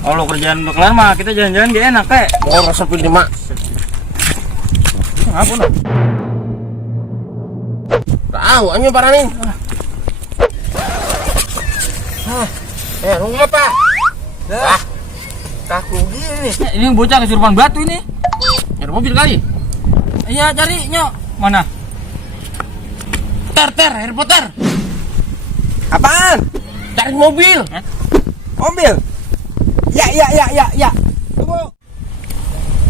Kalau kerjaan udah kelar mah kita jalan-jalan gak enak kek. Oh, rasa pilih mak. Ngapa no? Tahu, anyo paranin. Rumah apa? Dah. Kaku gini. Ini yang bocah kesurupan batu ini. Ada mobil kali. Iya cari nyok. Mana? Harry Potter. Apaan? Cari mobil. Mobil? Ya. Tunggu.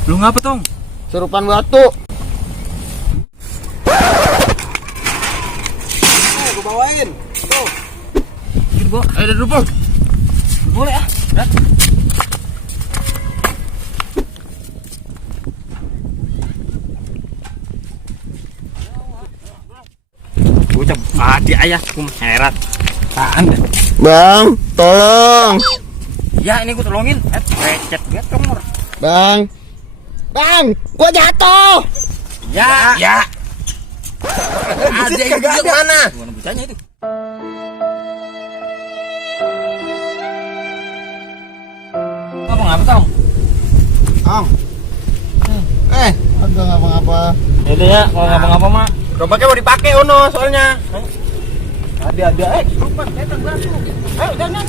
Lu ngapa tong? Serupan batu. Gue bawain. Tuh. Gitu gua. Ayo dulu, Bang. Boleh ah. Dah. Bocah adik ayah kum herat. Apaan dah? Bang, tolong. Ya ini gua tolongin. Recet dia nomor. Bang, gua jatuh. Ya. Ada yang di mana? Gimana bocahnya itu? Apa ngapa tong? Agak ngapa-ngapa. Yaudah ya, kalau ngapa-ngapa mah Gerobaknya mau dipakai Ono soalnya. ada. Kesurupan, datang batu. Ayo, jangan.